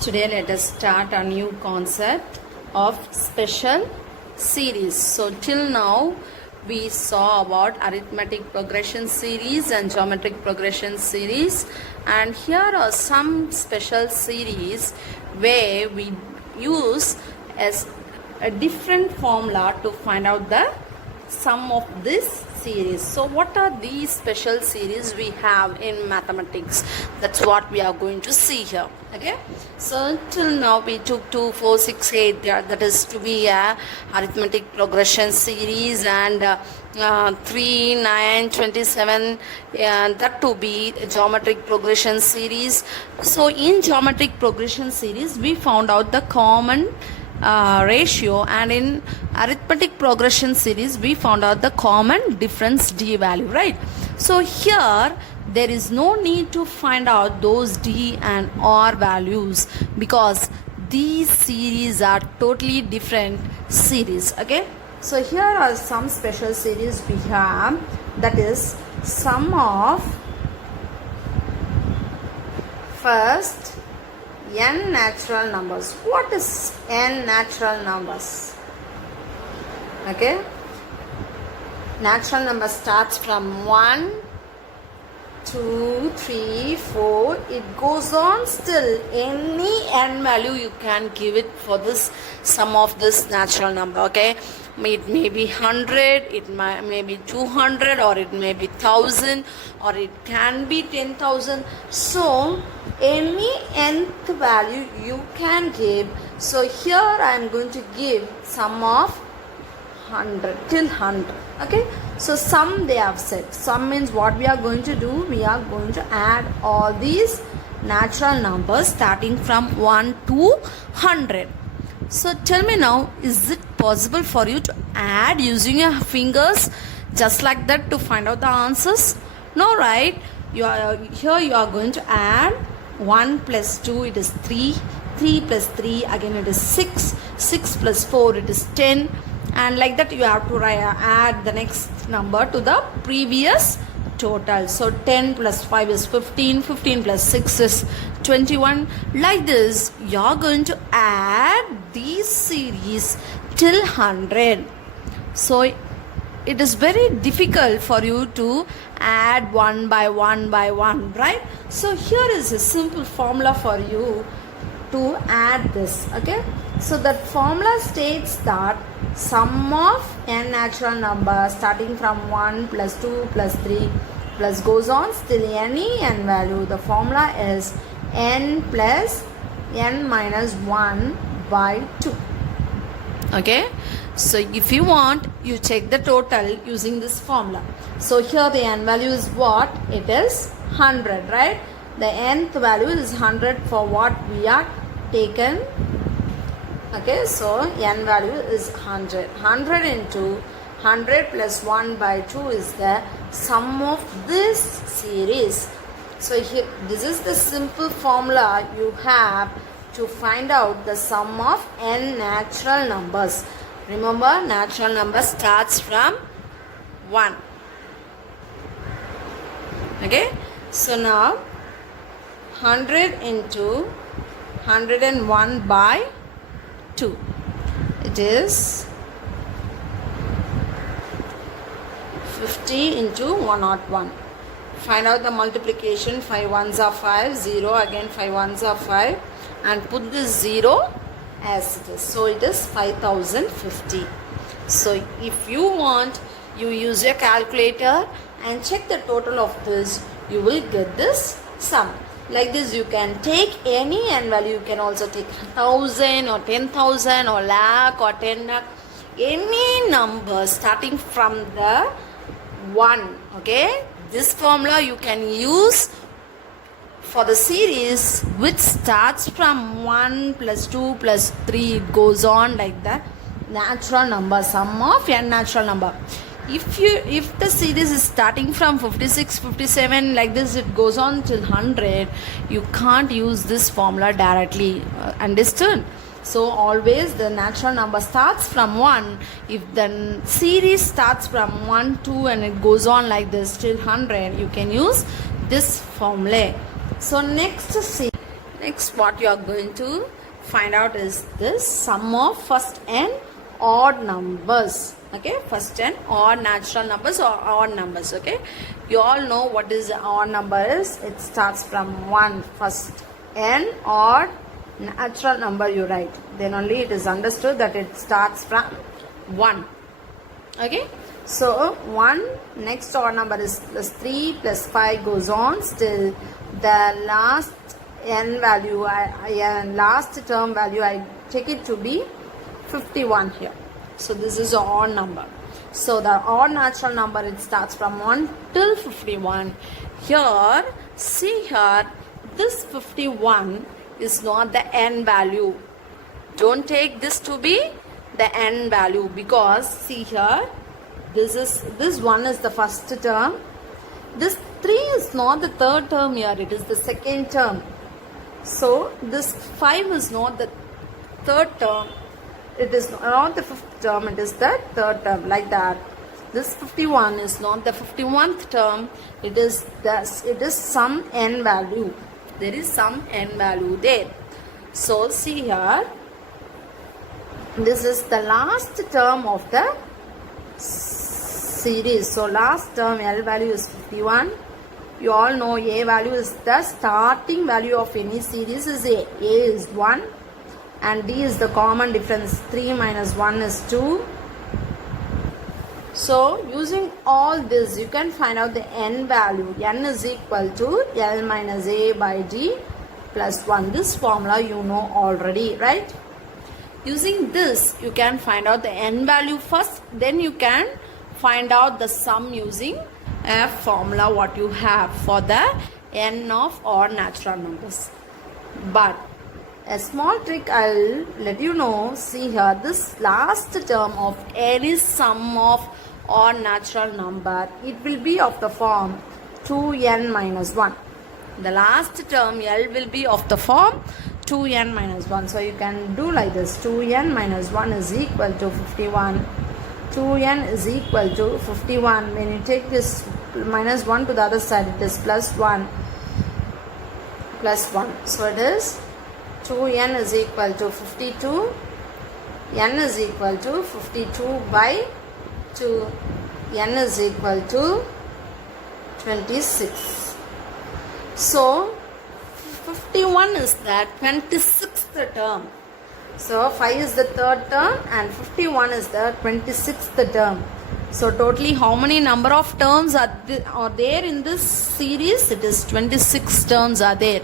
Today let us start a new concept of special series. So till now we saw about arithmetic progression series and geometric progression series, and here are some special series where we use as a different formula to find out the sum of this series. So what are these special series we have in mathematics? That's what we are going to see here. Okay, so till now we took 2, 4, 6, 8, that is to be a arithmetic progression series, and 3, 9, 27, that to be a geometric progression series. So in geometric progression series we found out the common ratio, and in arithmetic progression series we found out the common difference d value, right? So here there is no need to find out those d and r values because these series are totally different series. Okay, so here are some special series we have, that is sum of first n natural numbers. What is n natural numbers? Okay, natural number starts from 1, 2, 3, 4. It goes on still any n value you can give it for this sum of this natural number. Okay, it may be 100, it may be 200, or it may be 1000, or it can be 10,000. So any nth value you can give. So here I am going to give sum of 100 till 100. Okay, so sum they have said. Sum means what we are going to do, we are going to add all these natural numbers starting from 1 to 100. So tell me now, is it possible for you to add using your fingers just like that to find out the answers? No, right? You are going to add 1 plus 2, it is 3, 3 plus 3, again it is 6, 6 plus 4, it is 10, and like that you have to add the next number to the previous total. So 10 plus 5 is 15, 15 plus 6 is 21. Like this you are going to add these series till 100. So it is very difficult for you to add one by one by one, right? So here is a simple formula for you to add this. Okay, so that formula states that sum of n natural numbers starting from 1 plus 2 plus 3 plus goes on still any n value. The formula is n plus n minus 1 by 2. Okay, so if you want, you check the total using this formula. So here the n value is what? It is 100, right? The nth value is 100 for what we are taken. Okay, so n value is 100. 100 into 100 plus 1 by 2 is the sum of this series. So here, this is the simple formula you have to find out the sum of n natural numbers. Remember, natural number starts from 1. Okay, so now 100 into 101 by 2, it is 50 into 101. Find out the multiplication. 5 ones are 5, 0, again 5 ones are 5, and put this 0 as it is. So it is 5050. So if you want, you use your calculator and check the total of this, you will get this sum. Like this you can take any n value. You can also take 1000 or 10,000 or lakh or 10 lakh, any number starting from the 1. Okay, this formula you can use for the series which starts from 1 plus 2 plus 3, it goes on like the natural number, sum of n natural number. If the series is starting from 56, 57, like this it goes on till 100, you can't use this formula directly. Understood? So always the natural number starts from 1. If the series starts from 1, 2 and it goes on like this till 100, you can use this formula. So next Next, what you are going to find out is this sum of first n odd numbers. Okay, first n odd natural numbers or odd numbers. Okay, you all know what is the odd number is. It starts from 1. First n odd natural number you write. Then only it is understood that it starts from 1. Okay, so 1 next odd number is plus 3 plus 5 goes on still the last n value last term value I take it to be 51 here. So this is an odd number. So the odd natural number, it starts from 1 till 51. Here, see here, this 51 is not the n value. Don't take this to be the n value, because see here, this one is the first term. This 3 is not the third term here, it is the second term. So this 5 is not the third term, it is not the fifth term, it is the third term, like that. This 51 is not the 51th term, it is some n value. There is some n value there. So see here, this is the last term of the series. So last term L value is 51. You all know A value is the starting value of any series is A. A is 1 and D is the common difference. 3 minus 1 is 2. So using all this, you can find out the n value. N is equal to L minus A by D plus 1. This formula you know already, right? Using this, you can find out the n value first, then you can find out the sum using a formula what you have for the n of odd natural numbers. But a small trick I'll let you know. See here, this last term of any sum of odd natural number, it will be of the form 2n minus 1. The last term L will be of the form 2n minus 1. So you can do like this. 2n minus 1 is equal to 51. 2n is equal to 51. When you take this minus 1 to the other side, it is plus 1. Plus 1. So it is 2n is equal to 52. N is equal to 52 by 2. N is equal to 26. So 51 is the 26th term. So 5 is the third term and 51 is the 26th term. So totally how many number of terms are there in this series? It is 26 terms are there.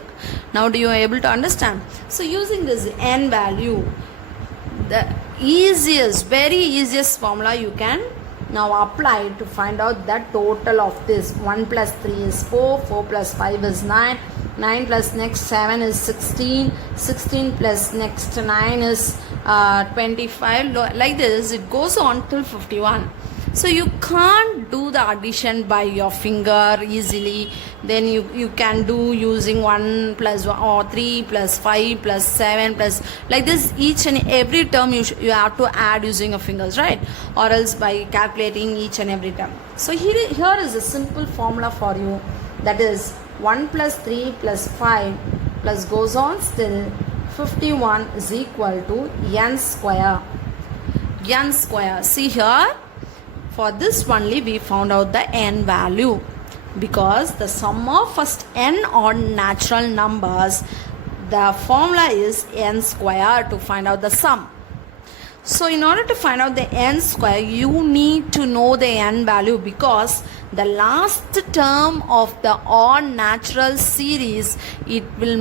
Now do you able to understand? So using this n value, the easiest, very easiest formula you can now apply to find out the total of this. 1 plus 3 is 4, 4 plus 5 is 9, 9 plus next 7 is 16, 16 plus next 9 is 25. Like this, it goes on till 51. So you can't do the addition by your finger easily. Then you can do using 1 plus 1 or 3 plus 5 plus 7 plus like this. Each and every term you have to add using your fingers, right? Or else by calculating each and every term. So here is a simple formula for you. That is 1 plus 3 plus 5 plus goes on still 51 is equal to n square. N square. See here. For this only we found out the n value, because the sum of first n odd natural numbers, the formula is n square to find out the sum. So in order to find out the n square, you need to know the n value, because the last term of the odd natural series, it will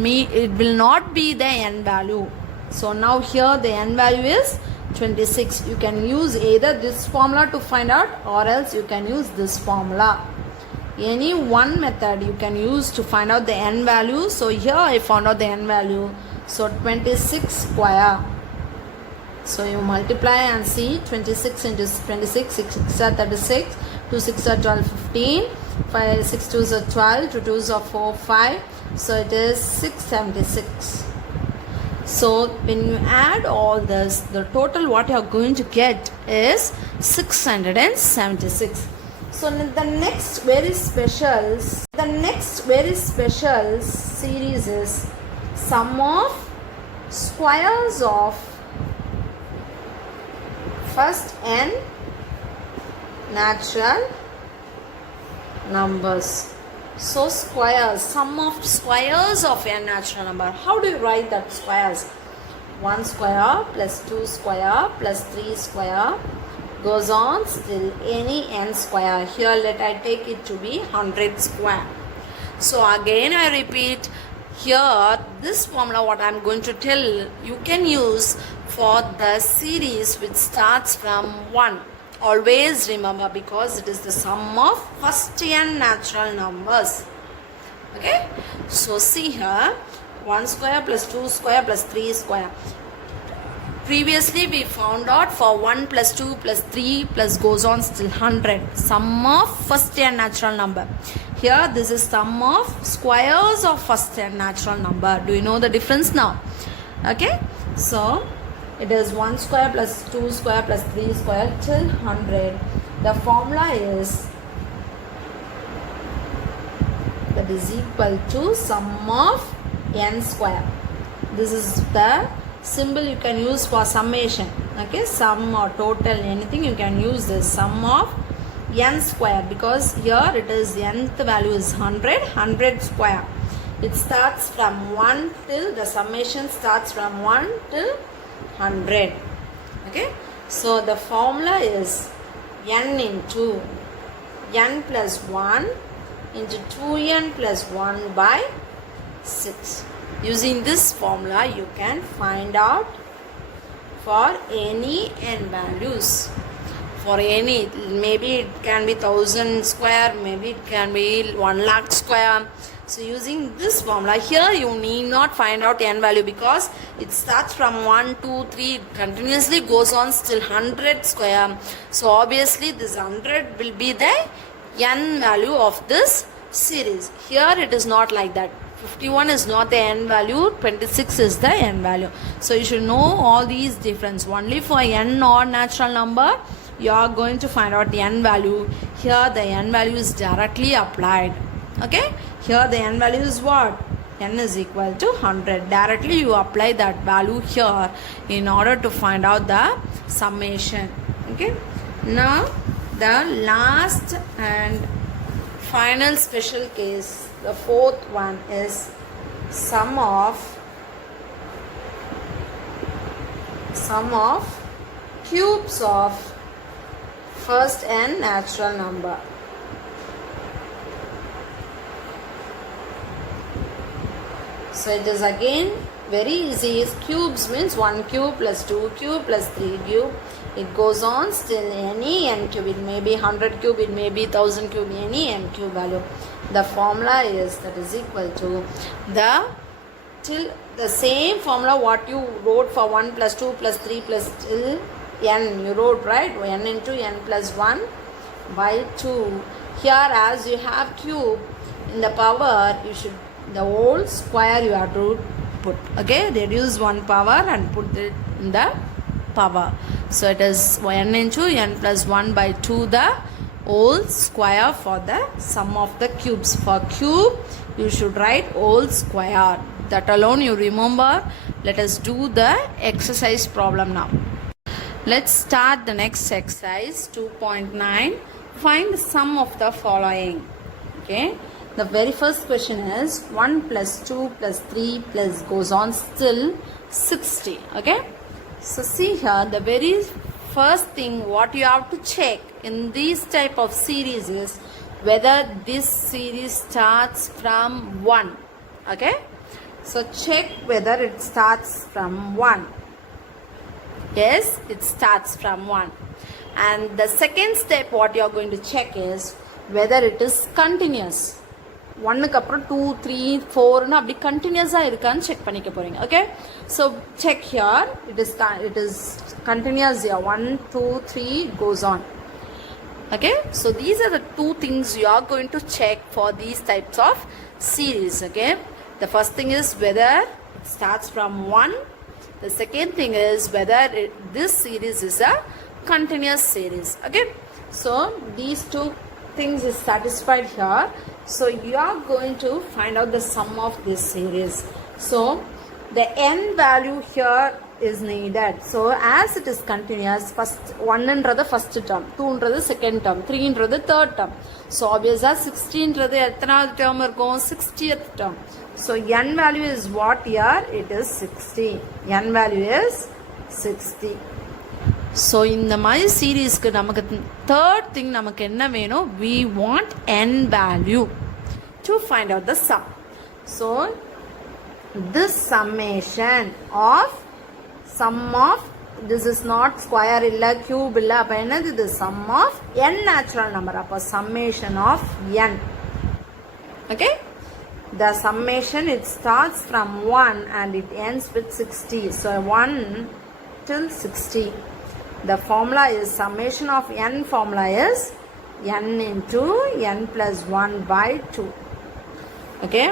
not be the n value. So now here the n value is 26. You can use either this formula to find out, or else you can use this formula. Any one method you can use to find out the n value. So here I found out the n value. So 26 square. So you multiply and see 26 into 26, 6 6 are 36, 2 6 are 12, 15, 5 6 2s are 12, 2 2s are 4, 5. So it is 676. So when you add all this, the total what you are going to get is 676. So the next very special series is sum of squares of first n natural numbers. So squares, sum of squares of n natural number. How do you write that squares? 1 square plus 2 square plus 3 square goes on till any n square. Here let I take it to be 100 square. So again I repeat, here this formula what I am going to tell you can use for the series which starts from 1. Always remember, because it is the sum of first n natural numbers. Okay, so see here, 1 square plus 2 square plus 3 square. Previously we found out for 1 plus 2 plus 3 plus goes on till 100, sum of first n natural number. Here this is sum of squares of first n natural number. Do you know the difference now? Okay, so it is 1 square plus 2 square plus 3 square till 100. The formula is that is equal to sum of n square. This is the symbol you can use for summation. Okay, sum or total, anything you can use this sum of n square, because here it is nth value is 100 square. It starts from 1 till the summation starts from 1 till 100. Okay, so the formula is n into n plus 1 into 2n plus 1 by 6. Using this formula you can find out for any n values. For any, maybe it can be 1000 square, maybe it can be 1 lakh square. So using this formula, here you need not find out n value, because it starts from 1, 2, 3, it continuously goes on till 100 square. So obviously this 100 will be the n value of this series. Here it is not like that. 51 is not the n value, 26 is the n value. So you should know all these difference. Only for n odd natural number you are going to find out the n value. Here the n value is directly applied. Okay, here the n value is what? N is equal to 100. Directly you apply that value here in order to find out the summation. Okay, now the last and final special case, the fourth one, is sum of cubes of first n natural number. So it is again very easy. Cubes means 1 cube plus 2 cube plus 3 cube. It goes on still any n cube. It may be 100 cube, it may be 1000 cube, any n cube value. The formula is that is equal to the same formula what you wrote for 1 plus 2 plus 3 plus till n. You wrote, right? n into n plus 1 by 2. Here as you have cube in the power, you should, the whole square you have to put. Okay, reduce one power and put it in the power. So it is n into n plus 1 by 2 the whole square for the sum of the cubes. For cube you should write whole square. That alone you remember. Let us do the exercise problem now. Let's start the next exercise 2.9. Find the sum of the following. Okay, the very first question is 1 plus 2 plus 3 plus goes on still 60. Okay, so see here, the very first thing what you have to check in this type of series is whether this series starts from 1. Okay, so check whether it starts from 1. Yes, it starts from 1. And the second step what you are going to check is whether it is continuous. 1 க்கு அப்புறம் 2 3 4 னு அப்படி கண்டினியூஸா இருக்கான்னு check பண்ணிக்க போறீங்க. Okay, so check here, it is continuous here. 1 2 3 goes on. Okay, so these are the two things you are going to check for these types of series. Okay, the first thing is whether it starts from 1. The second thing is whether this series is a continuous series. Okay, so these two things is satisfied here. So you are going to find out the sum of this series. So the n value here is needed. So as it is continuous, first 1 ன்றது first term, 2 ன்றது second term, 3 ன்றது third term. So obviously 60 ன்றது எத்தனாவது term இருக்கும்? 60th term. So n value is what here? It is 60. n value is 60. So இந்த மாதிரி சீரீஸ்க்கு நமக்கு third thing நமக்கு என்ன வேணும்? We want n value to find out the sum. So this summation of this is not square illa cube illa appo enadhu the sum of n natural number appo summation of n. Okay, the summation, it starts from 1 and it ends with 60. So 1 till 60. The formula is summation of n formula is n into n plus 1 by 2. Okay,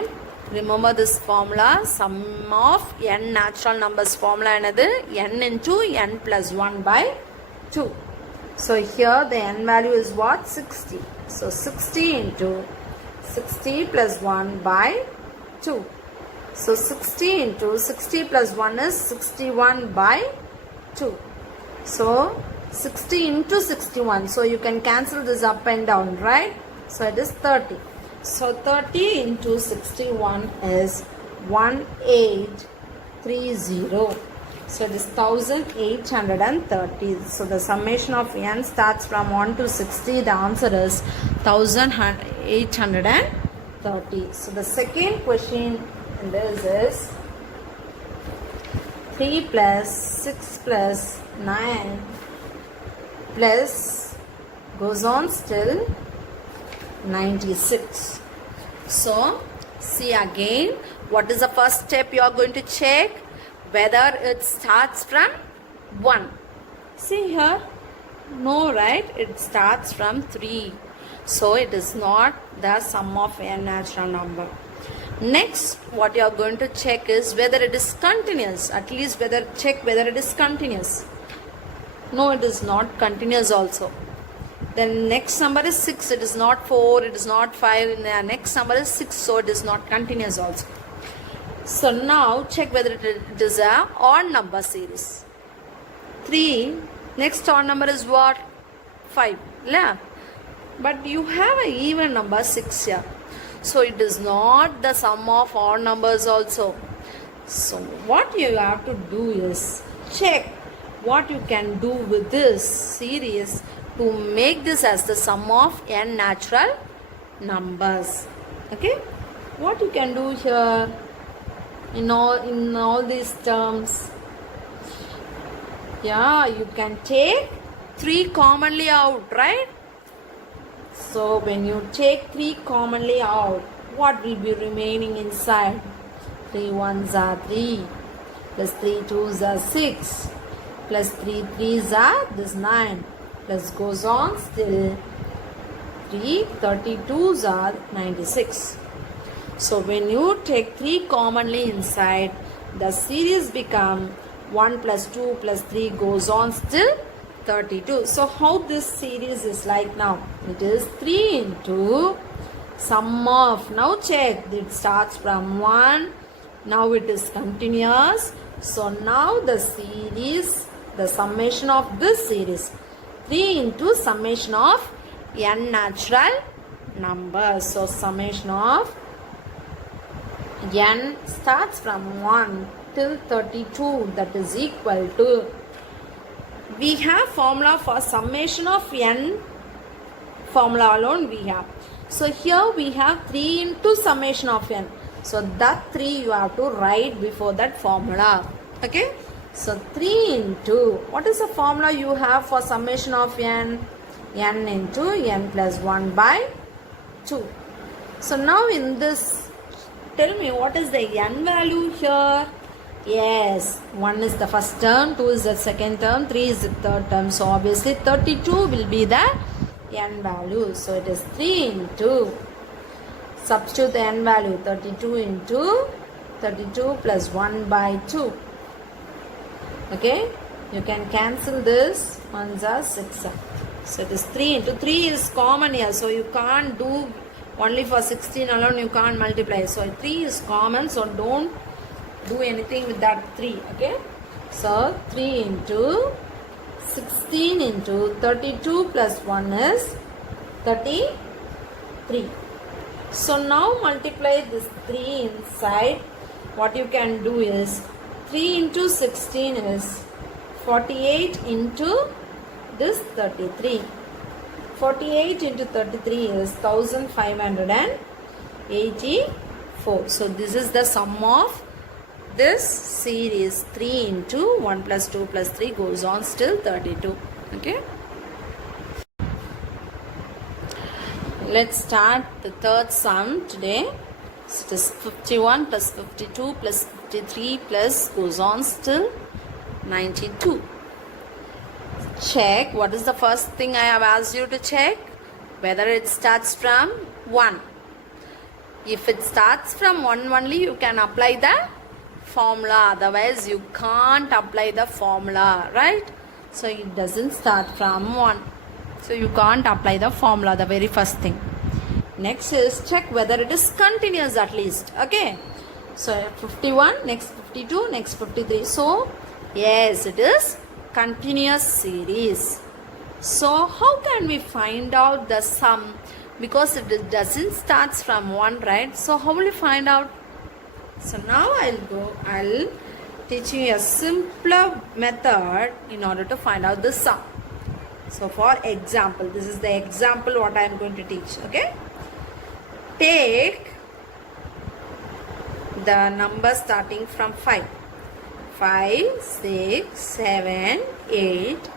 remember this formula, sum of n natural numbers formula another n into n plus 1 by 2. So here the n value is what? 60. So 60 into 60 plus 1 by 2. So 60 into 60 plus 1 is 61 by 2. So 60 into 61. So you can cancel this up and down, right? So it is 30. So 30 into 61 is 1830. So it is 1830. So the summation of n starts from 1 to 60. The answer is 1830. So the second question in this is 3 plus 6 plus 9 plus goes on still 96. So see again, what is the first step you are going to check? Whether it starts from 1. See here, no, right? It starts from 3. So it is not the sum of n natural number. Next, what you are going to check is whether it is continuous. At least check whether it is continuous. No, it is not continuous also. Then next number is 6. It is not 4. It is not 5. And the next number is 6. So it is not continuous also. So now check whether it is a odd number series. 3. Next odd number is what? 5. Yeah. But you have an even number 6 here. So it is not the sum of odd numbers also. So what you have to do is check what you can do with this series to make this as the sum of n natural numbers. Okay, what you can do here in all these terms? Yeah, you can take 3 commonly out, right? So when you take 3 commonly out, what will be remaining inside? 3 ones are 3 plus 3 twos are 6 plus 3 threes are this 9 plus goes on still 3 32s are 96. So when you take 3 commonly inside, the series become 1 plus 2 plus 3 goes on still 32. So how this series is like now? It is 3 into sum of, now check, it starts from 1, now it is continuous. So now the series, the summation of this series, 3 into summation of n natural numbers. So summation of n starts from 1 till 32, that is equal to, we have formula for summation of n, formula alone we have. So here we have 3 into summation of n. So that 3 you have to write before that formula. Okay. So 3 into, what is the formula you have for summation of n? N into n plus 1 by 2. So now in this, tell me what is the n value here? Yes, 1 is the first term, 2 is the second term, 3 is the third term. So obviously 32 will be the n value. So it is 3 into, substitute the n value, 32 into 32 plus 1 by 2. Okay, you can cancel this, 1s are 6. So it is 3 into 3 is common here. So you can't do only for 16 alone, you can't multiply. So 3 is common, so don't do anything with that 3. Okay, so 3 into 16 into 32 plus 1 is 33. So now multiply this 3 inside. What you can do is 3 into 16 is 48 into this 33. 48 into 33 is 1584. So this is the sum of this series. 3 into 1 plus 2 plus 3 goes on still 32. Okay. Let's start the third sum today. So it is 51 plus 52 plus 53 plus goes on still 92. Check what is the first thing I have asked you to check. Whether it starts from 1. If it starts from 1 only, you can apply the formula. Otherwise, you can't apply the formula, right? So it doesn't start from 1. So you can't apply the formula, the very first thing. Next is check whether it is continuous at least. Okay. So 51, next 52, next 53. So yes, it is continuous series. So how can we find out the sum? Because it doesn't start from 1, right? So how will you find out? So now I'll teach you a simpler method in order to find out the sum. So for example, this is the example what I am going to teach. Okay. Take the number starting from 5. 5, 6, 7, 8,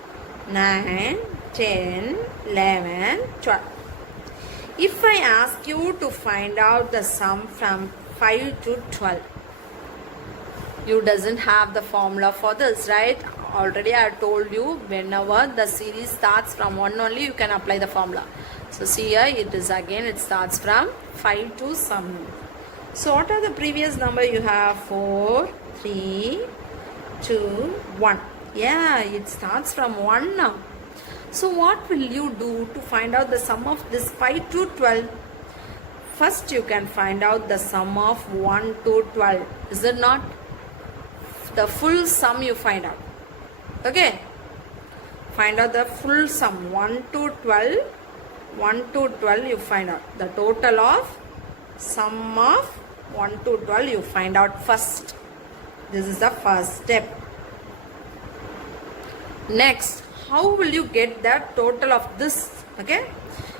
9, 10, 11, 12. If I ask you to find out the sum from 5 to 12, you doesn't have the formula for this, right? Already I told you whenever the series starts from 1 only, you can apply the formula. So see here, it starts from 5 to some. So what are the previous number you have? 4, 3, 2, 1. Yeah, it starts from 1 now. So what will you do to find out the sum of this 5 to 12? First you can find out the sum of 1 to 12. Is it not? The full sum you find out. Okay. Find out the full sum. 1 to 12. 1 to 12 you find out. The total of sum of 1 to 12 you find out first. This is the first step. Next, how will you get the total of this? Okay.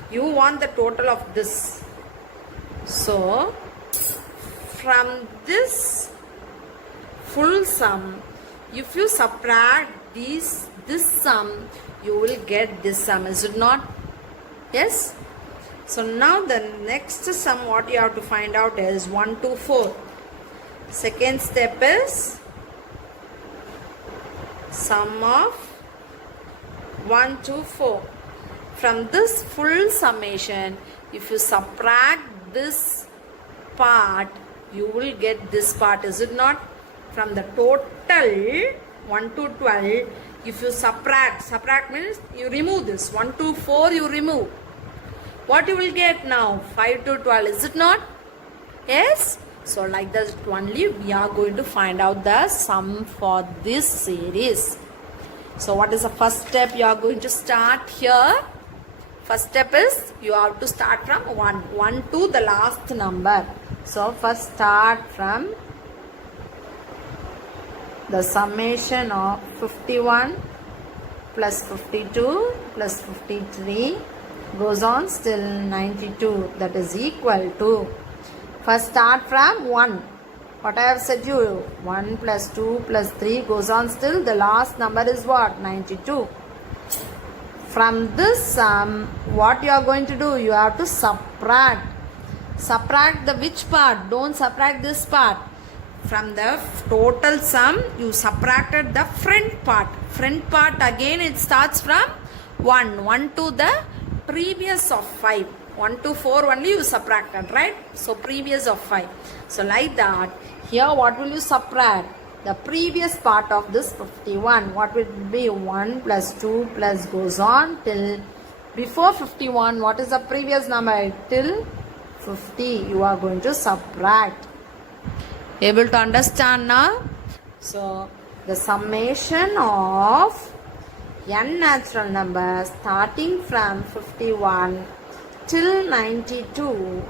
You want the total of this. So, from this full sum, if you subtract this sum, you will get this sum. Is it not? Yes. So now the next sum what you have to find out is 1 to 4. Second step is sum of 1 to 4. From this full summation, if you subtract this part, you will get this part. Is it not? From the total 1 to 12, if you subtract means you remove this. 1 to 4 you remove. What you will get now? 5 to 12. Is it not? Yes. So like that only we are going to find out the sum for this series. So what is the first step you are going to start here? First step is you have to start from 1 to the last number. So first start from the summation of 51 plus 52 plus 53 goes on still 92. That is equal to, first start from 1. What I have said you, 1 plus 2 plus 3 goes on still the last number is what? 92. From this sum, what you are going to do? You have to subtract. Subtract the which part? Don't subtract this part. From the total sum, you subtracted the front part. Front part again it starts from 1. 1 to the previous of 5. 1 to 4 only you subtracted, right? So previous of 5. So like that, here what will you subtract? The previous part of this 51. What will be? 1 plus 2 plus goes on till before 51. What is the previous number? Till 50. You are going to subtract. Able to understand now? So the summation of n natural numbers starting from 51 till 92,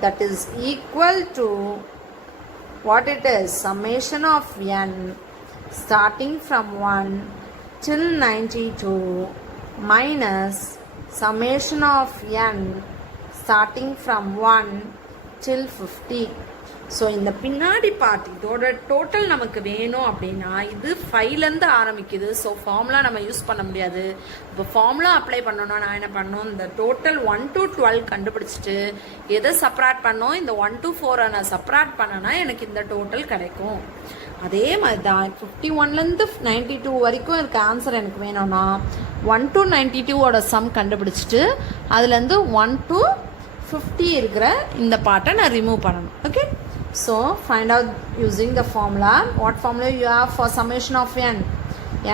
that is equal to what it is, summation of n starting from 1 till 92 minus summation of n starting from 1 till 50. So இந்த பின்னாடி part இதோட total நமக்கு வேணும் அப்படின்னா இது 5லேருந்து ஆரம்பிக்குது. So formula நம்ம use பண்ண முடியாது. இப்போ ஃபார்முலா அப்ளை பண்ணணும்னா நான் என்ன பண்ணணும், இந்த டோட்டல் 1 to 12 கண்டுபிடிச்சிட்டு எதை சப்ராக்ட் பண்ணோம், இந்த 1 to 4 நான் சப்ராக்ட் பண்ணனா எனக்கு இந்த டோட்டல் கிடைக்கும். அதே மாதிரி தான் 51லேருந்து 92 வரைக்கும் இருக்க ஆன்சர் எனக்கு வேணும்னா 1 to 92ஓட சம் கண்டுபிடிச்சிட்டு அதுலேருந்து 1 to 50 இருக்கிற இந்த பார்ட்டை நான் ரிமூவ் பண்ணணும். Okay, so find out using the formula. What formula you have for summation of n?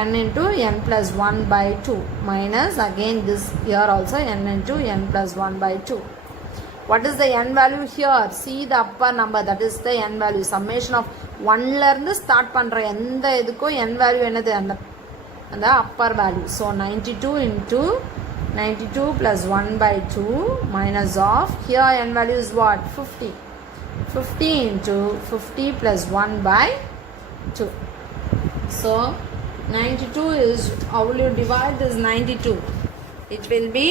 N into n plus 1 by 2 minus again this here also n into n plus 1 by 2. What is the n value here? See the upper number, that is the n value. Summation of 1ல இருந்து start பண்ற எந்த இதுக்கும் n value என்னது, அந்த upper value. So 92 into 92 plus 1 by 2 minus of here n value is what, 50. 50 into 50 plus 1 by 2. So 92 is, how will you divide this 92? It will be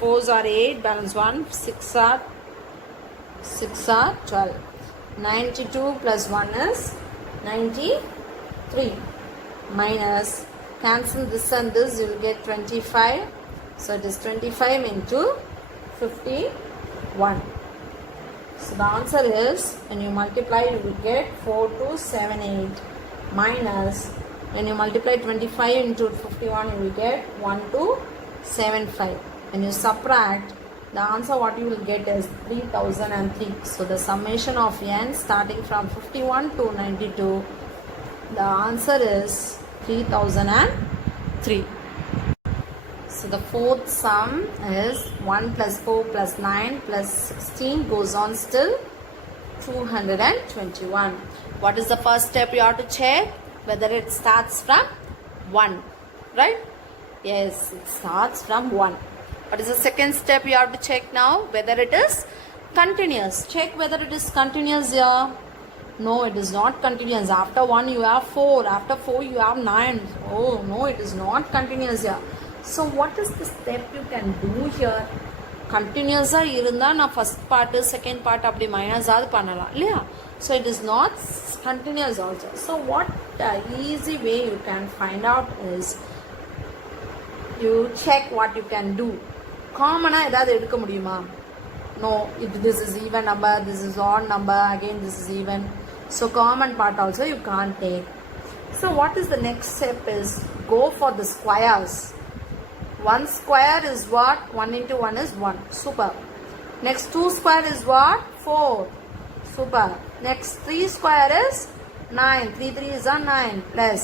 4s are 8, balance 1, 6 are 12. 92 plus 1 is 93 minus, cancel this and this, you will get 25. So it is 25 into 51. So the answer is, when you multiply you will get 4278 minus, when you multiply 25 into 51 you will get 1275. When you subtract, the answer what you will get is 3003. So the summation of n starting from 51 to 92, the answer is 3003. So the fourth sum is 1 plus 4 plus 9 plus 16 goes on still 221. What is the first step you have to check? Whether it starts from 1, right? Yes, it starts from 1. What is the second step you have to check now? Whether it is continuous. Check whether it is continuous here. No, it is not continuous. After 1 you have 4. After 4 you have 9. Oh no, it is not continuous here. So what is the step you can do here? கண்டினியூஸாக இருந்தால் நான் first part second part அப்படி மைனஸாவது பண்ணலாம் இல்லையா? So it is not continuous also. So what easy way you can find out is, you check what you can do. காமனாக ஏதாவது எடுக்க முடியுமா? No, it this is even number, this is odd number, again this is even. So common part also you can take. So what is the next step is, go for the squares. 1 square is what? 1 into 1 is 1. Super. Next 2 square is what? 4. Super. Next 3 square is 9. 3 3s are 9. Plus.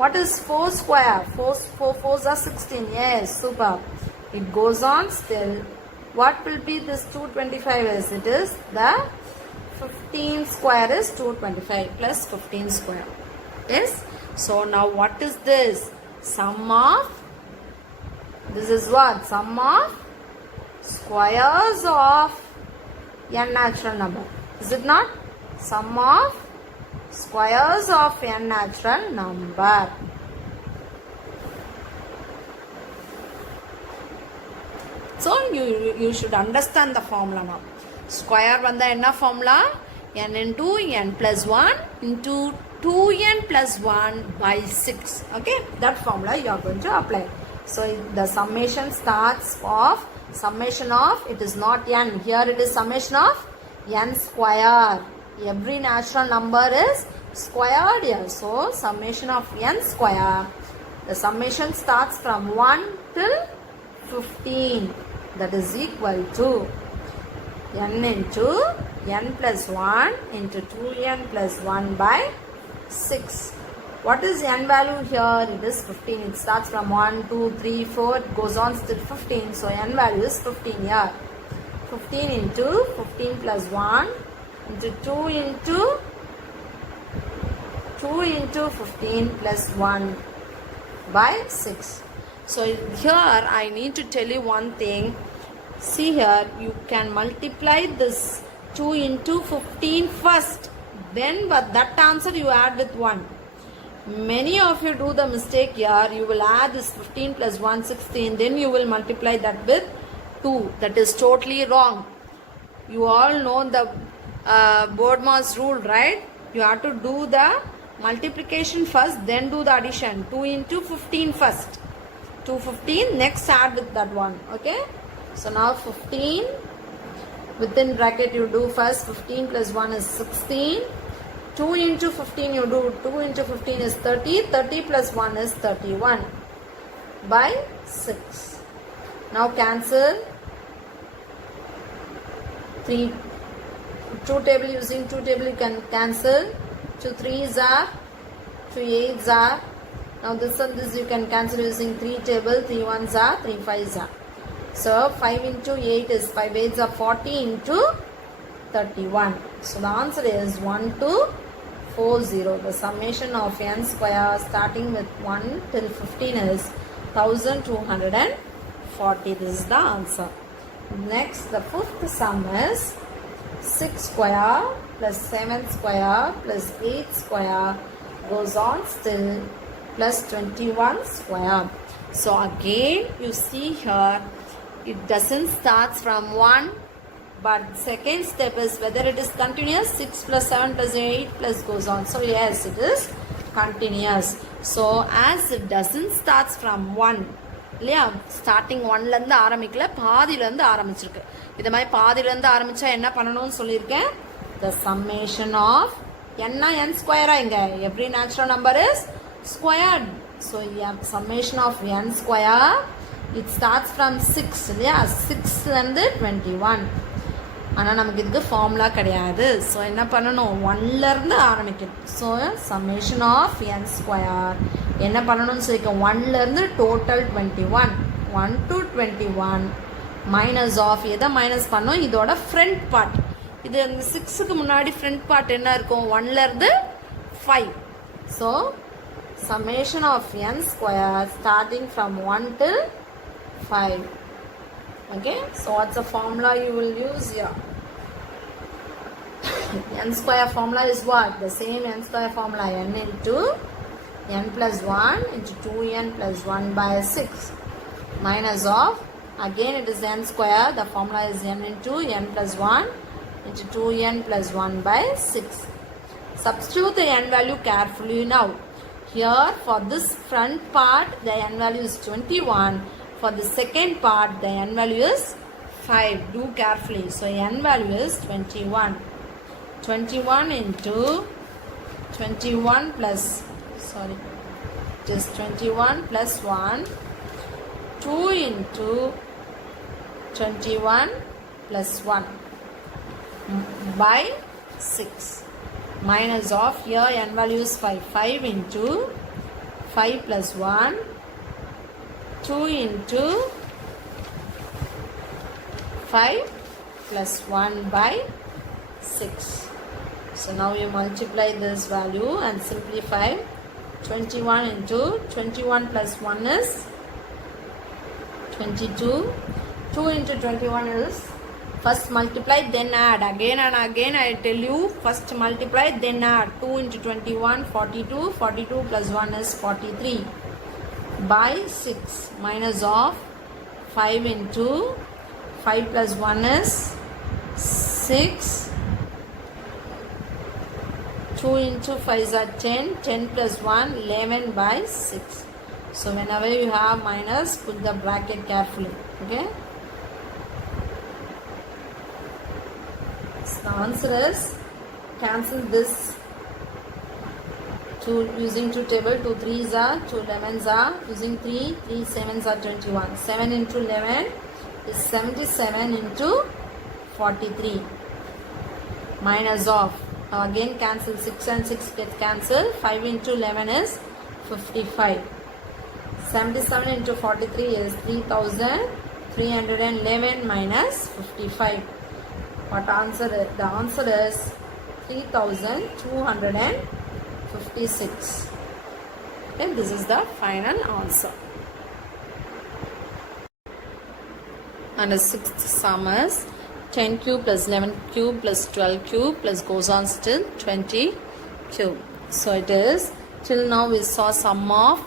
What is 4 square? 4 4s are 16. Yes. Super. It goes on still. What will be this 225 is? It is the 15 square is 225 plus 15 square. Yes. So now what is this? Sum of, this is what? Sum of squares of n natural number. Is it not? Sum of squares of n natural number. So you should understand the formula now. Square vanda enna formula? N into n plus 1 into 2n plus 1 by 6. Okay, that formula you are going to apply. So the summation starts of, summation of, it is not n, here it is summation of n square. Every natural number is squared here. So summation of n square, the summation starts from 1 till 15, that is equal to n into n plus 1 into 2n plus 1 by 6. What is n value here? It is 15. It starts from 1, 2, 3, 4. It goes on till 15. So n value is 15 here. 15 into 15 plus 1 into 2 into 2 into 15 plus 1 by 6. So here I need to tell you one thing. See here, you can multiply this 2 into 15 first. Then but that answer you add with 1. Many of you do the mistake here. You will add this 15 plus 1, 16. Then you will multiply that with 2. That is totally wrong. You all know the Bodmer's rule, right? You have to do the multiplication first, then do the addition. 2 into 15 first. 2 15, next add with that one. Okay? So now 15. Within bracket you do first 15 plus 1 is 16. 2 into 15 you do 2 into 15 is 30. 30 plus 1 is 31 by 6. Now cancel. 2 table, using 2 table you can cancel. 2 3s are, 2 8s are. Now this and this you can cancel using 3 table. 3 1s are, 3 5s are. So 5 into 8 is 5 8s are 40 into 31. So the answer is 1240. The summation of n square starting with 1 till 15 is 1240. This is the answer. Next, the fifth sum is 6 square plus 7 square plus 8 square goes on still plus 21 square. So again you see here it doesn't start from 1, but second step is whether it is continuous. 6 plus 7 plus 8 plus goes on. So yes, it is continuous. So as it doesn't start from 1, இல்லையா, starting 1லேருந்து ஆரம்பிக்கல, பாதியிலேருந்து ஆரம்பிச்சிருக்கு. இது மாதிரி பாதியிலேருந்து ஆரம்பித்தா என்ன பண்ணணும்னு சொல்லியிருக்கேன். The summation of n ஸ்கொயரா இங்கே every natural number is squared. So summation of n square, it starts from 6 இல்லையா, 6லேருந்து 21. ஆனால் நமக்கு இதுக்கு ஃபார்முலா கிடையாது. ஸோ என்ன பண்ணணும், 1லேருந்து ஆரம்பிக்கணும். So summation of n square என்ன பண்ணணும்னு சொல்லியிருக்கேன், 1லேருந்து டோட்டல் 21, 1 to 21 மைனஸ் ஆஃப் எதை மைனஸ் பண்ணோம், இதோட ஃப்ரண்ட் பார்ட். இது அந்த 6க்கு முன்னாடி ஃப்ரண்ட் பார்ட் என்ன இருக்கும், 1லேருந்து 5. So summation of n square starting from 1 till 5. Okay, so what's the formula you will use here? N square formula is what? The same n square formula, n into n plus 1 into 2n plus 1 by 6 minus of, again it is n square, the formula is n into n plus 1 into 2n plus 1 by 6. Substitute the n value carefully now. Here for this front part the n value is 21. For the second part, the n value is 5. Do carefully. So, n value is 21. 21 into 21 plus, sorry, just 21 plus 1. 2 into 21 plus 1 by 6. Minus of, here n value is 5. 5 into 5 plus 1. 2 into 5 plus 1 by 6. So now you multiply this value and simplify. 21 into 21 plus 1 is 22. 2 into 21 is first multiply then add. Again and again I tell you, first multiply then add. 2 into 21, 42. 42 plus 1 is 43. By 6 minus of 5 into 5 plus 1 is 6. 2 into 5 is 10. 10 plus 1, 11 by 6. So whenever you have minus, put the bracket carefully. Okay. So the answer is, cancel this. 2 using 2 table, 2 3s are, 2 11s are, using 3 7s are 21. 7 into 11 is 77 into 43 minus of, now again cancel, 6 and 6 get cancelled. 5 into 11 is 55. 77 into 43 is 3311 minus 55. What answer is? The answer is 3250. 56. Okay, this is the final answer. And the sixth sum is 10 cube plus 11 cube plus 12 cube plus goes on still 20 cube. So it is, till now we saw sum of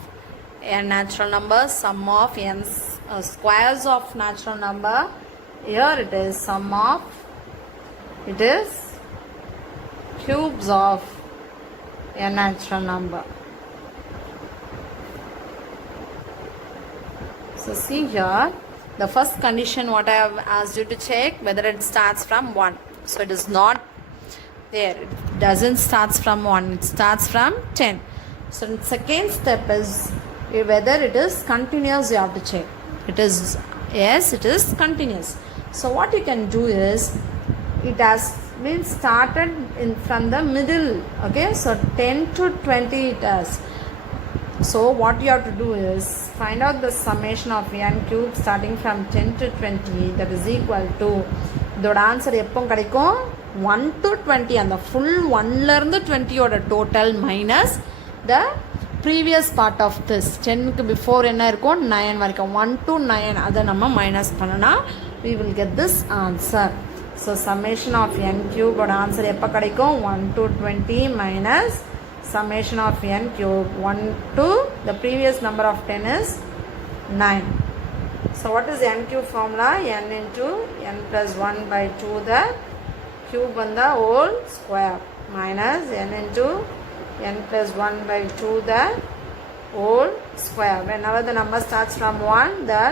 n natural number, sum of n squares of natural number. Here it is sum of, it is cubes of a natural number. So see here, the first condition what I have asked you to check whether it starts from 1. So it is not there, it doesn't start from 1, it starts from 10. So the second step is whether it is continuous. You have to check. It is, yes, it is continuous. So what you can do is, it has been started from the middle. Okay, so 10 to 20 it has. So what you have to do is find out the summation of n cube starting from 10 to 20, that is equal to, இதோட answer எப்போ கிடைக்கும், 1 to 20, அந்த full 1லேருந்து 20யோட total minus the previous part of this 10க்கு before என்ன இருக்கும், 9 வரைக்கும், 1 to 9 அதை நம்ம மைனஸ் பண்ணனா we will get this answer. So summation of n cube ஓட ஆன்சர் எப்போ கிடைக்கும், 1 to 20 minus summation of n cube 1 to the previous number of 10 is 9. So what is n cube formula, n into n plus 1 by 2 the cube on the whole square minus n into n plus 1 by 2 the whole square. Whenever the number starts from 1, the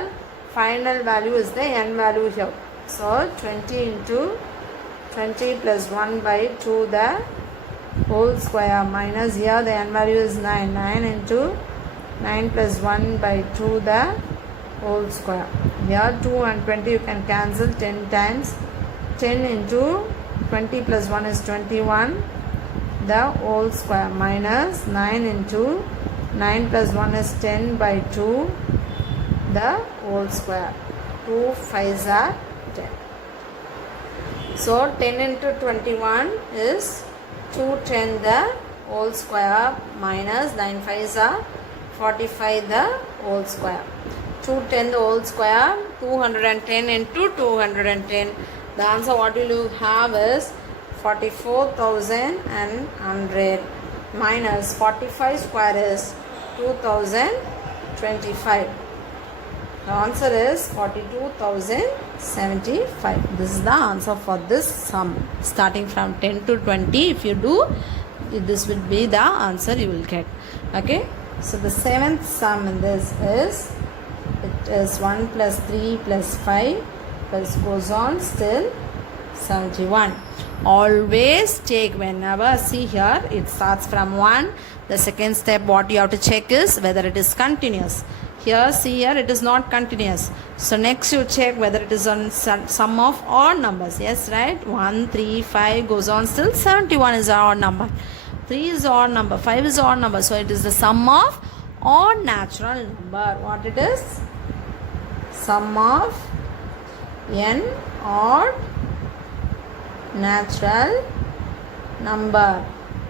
final value is the n value here. So 20 into 20 plus 1 by 2 the whole square minus here the n value is 9. 9 into 9 plus 1 by 2 the whole square. Here 2 and 20 you can cancel 10 times. 10 into 20 plus 1 is 21 the whole square minus 9 into 9 plus 1 is 10 by 2 the whole square. 2 5s are 10. So 10 into 21 is 210 the whole square minus 9 5s are 45 the whole square. 210 the whole square, 210 into 210. The answer what will you have is 44,100 minus 45 square is 2025. The answer is 42,075. This is the answer for this sum. Starting from 10 to 20, if you do, this will be the answer you will get. Okay. So the seventh sum in this is, it is 1 plus 3 plus 5 plus goes on still 71. Always take, whenever see here it starts from 1, the second step what you have to check is whether it is continuous. Here see here it is not continuous, so next you check whether it is on sum of odd numbers. Yes, right, 1 3 5 goes on still 71 is an odd number, 3 is odd number, 5 is odd number, so it is the sum of odd natural number. What it is, sum of n odd natural number.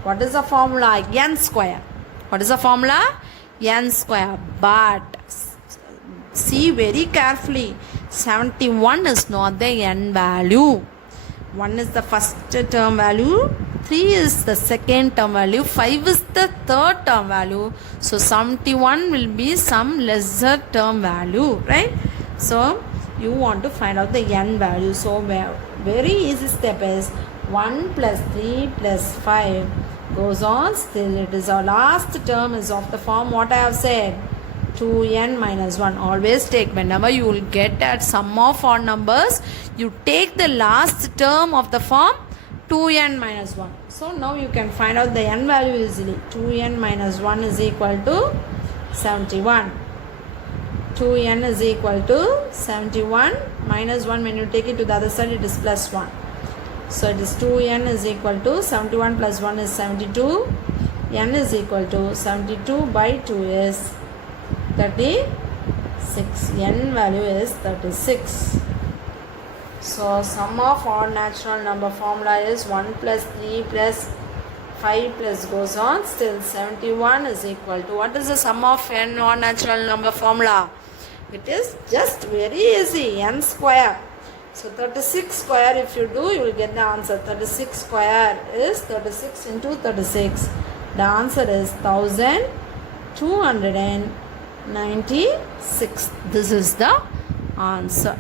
What is the formula, n square. What is the formula, n square. But see very carefully, 71 is not the n value. 1 is the first term value, 3 is the second term value, 5 is the third term value. So 71 will be some lesser term value, right? So you want to find out the n value. So very easy step is 1 plus 3 plus 5 goes on still, it is our last term is of the form what I have said, 2n minus 1. Always take, whenever you will get at sum of odd numbers, you take the last term of the form 2n minus 1. So now you can find out the n value easily. 2n minus 1 is equal to 71. 2n is equal to 71 minus 1, when you take it to the other side it is plus 1. So it is 2n is equal to 71 plus 1 is 72. n is equal to 72 by 2 is 36. n value is 36. So sum of all natural number formula is 1 plus 3 plus 5 plus goes on, still 71 is equal to, what is the sum of n non-natural number formula? It is just very easy, n square. So 36 square if you do, you will get the answer. 36 square is 36 into 36. The answer is 1296. This is the answer.